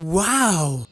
Wow!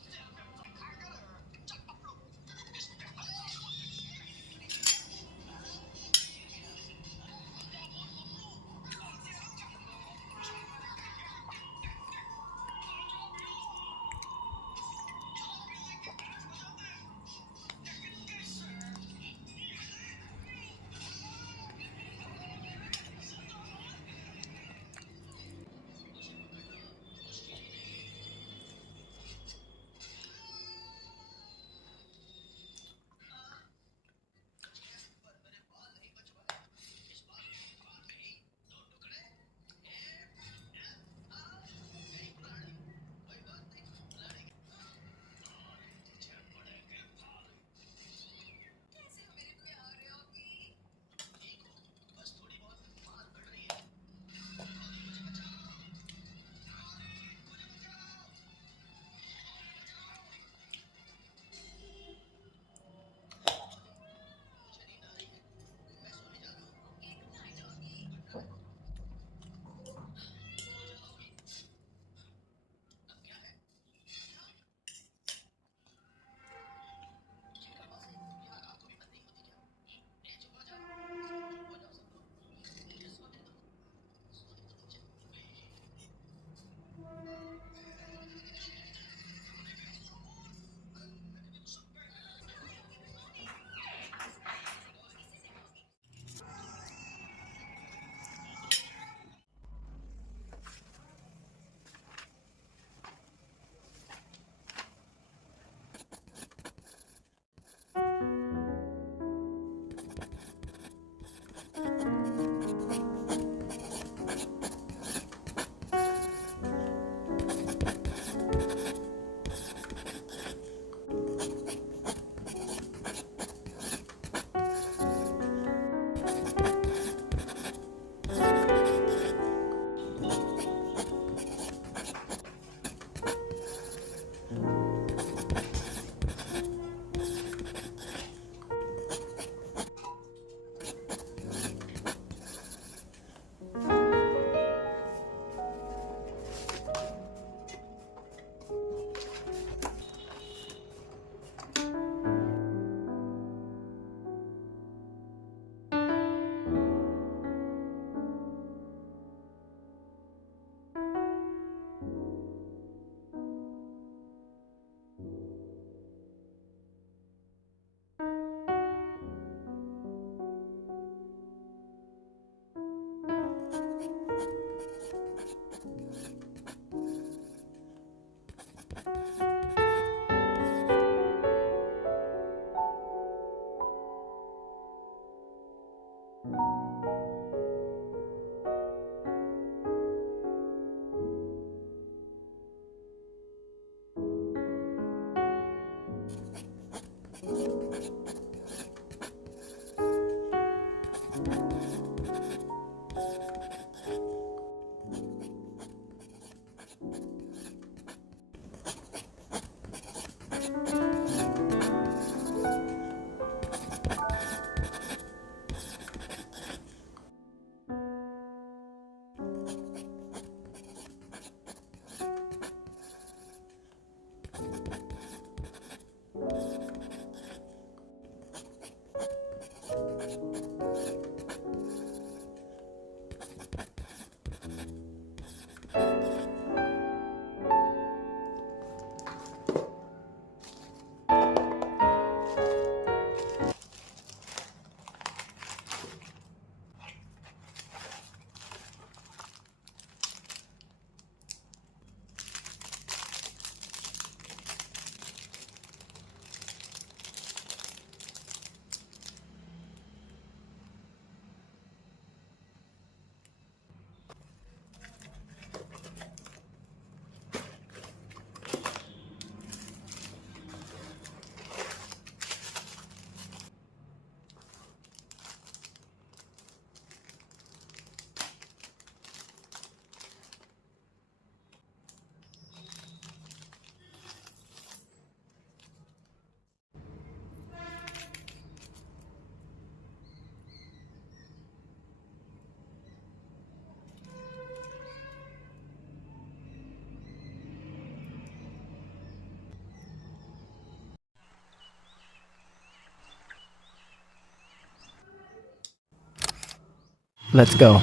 Let's go.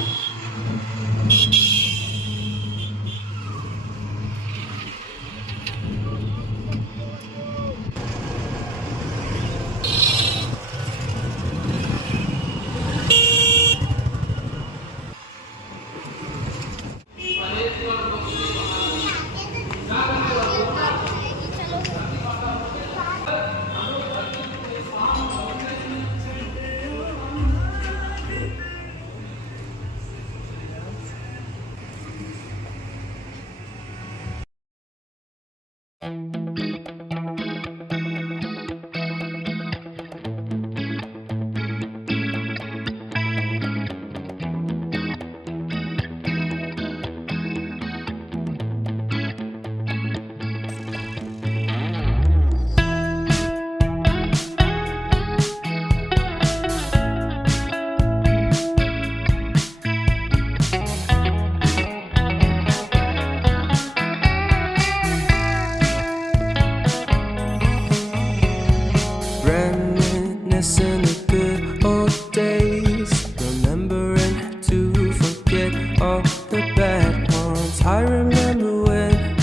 Reminiscing the good old days, remembering to forget all the bad ones. I remember when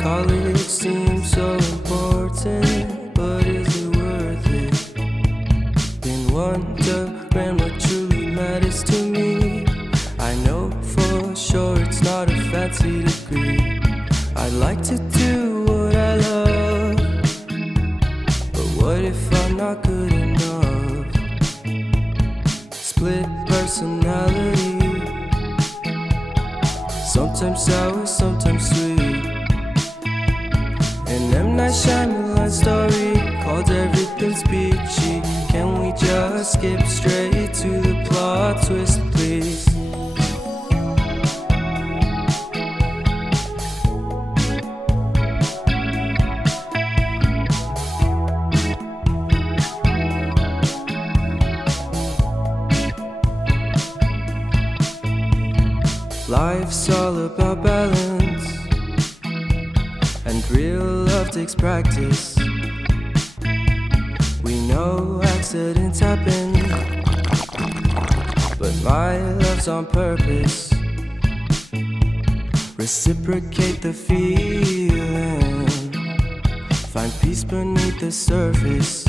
college seemed so important, but is it worth it? Been wondering what truly matters to me. I know for sure it's not a fancy degree. I'd like to do what I love, but what if I'm not good enough? Split personality, sometimes sour, sometimes sweet. An M. Night Shyamalan story called Everything's Peachy. Can we just skip straight to the plot twist, please? Life's all about balance, and real love takes practice. We know accidents happen, but my love's on purpose. Reciprocate the feeling, find peace beneath the surface.